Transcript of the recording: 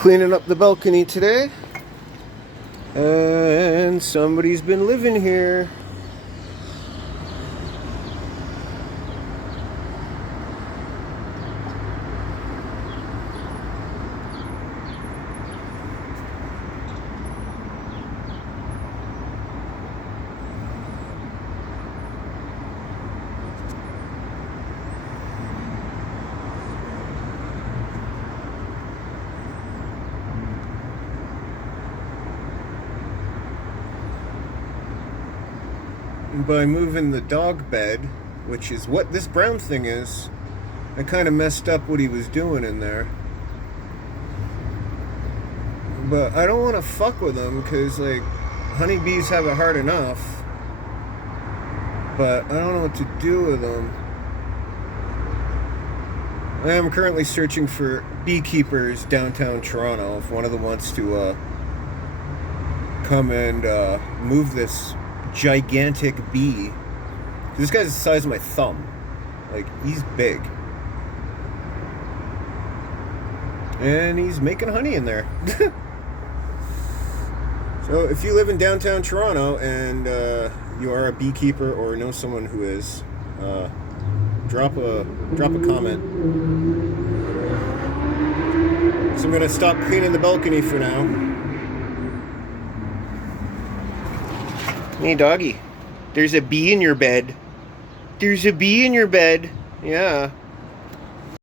Cleaning up the balcony today, and somebody's been living here. By moving the dog bed, which is what this brown thing is, I kind of messed up what he was doing in there. But I don't want to fuck with him because, like, honeybees have it hard enough. But I don't know what to do with them. I am currently searching for beekeepers downtown Toronto. If one of them wants to come and move this gigantic bee. This guy's the size of my thumb. Like, he's big. And he's making honey in there. So if you live in downtown Toronto and you are a beekeeper or know someone who is, drop a comment. So I'm gonna stop cleaning the balcony for now. Hey, doggy. There's a bee in your bed. There's a bee in your bed. Yeah.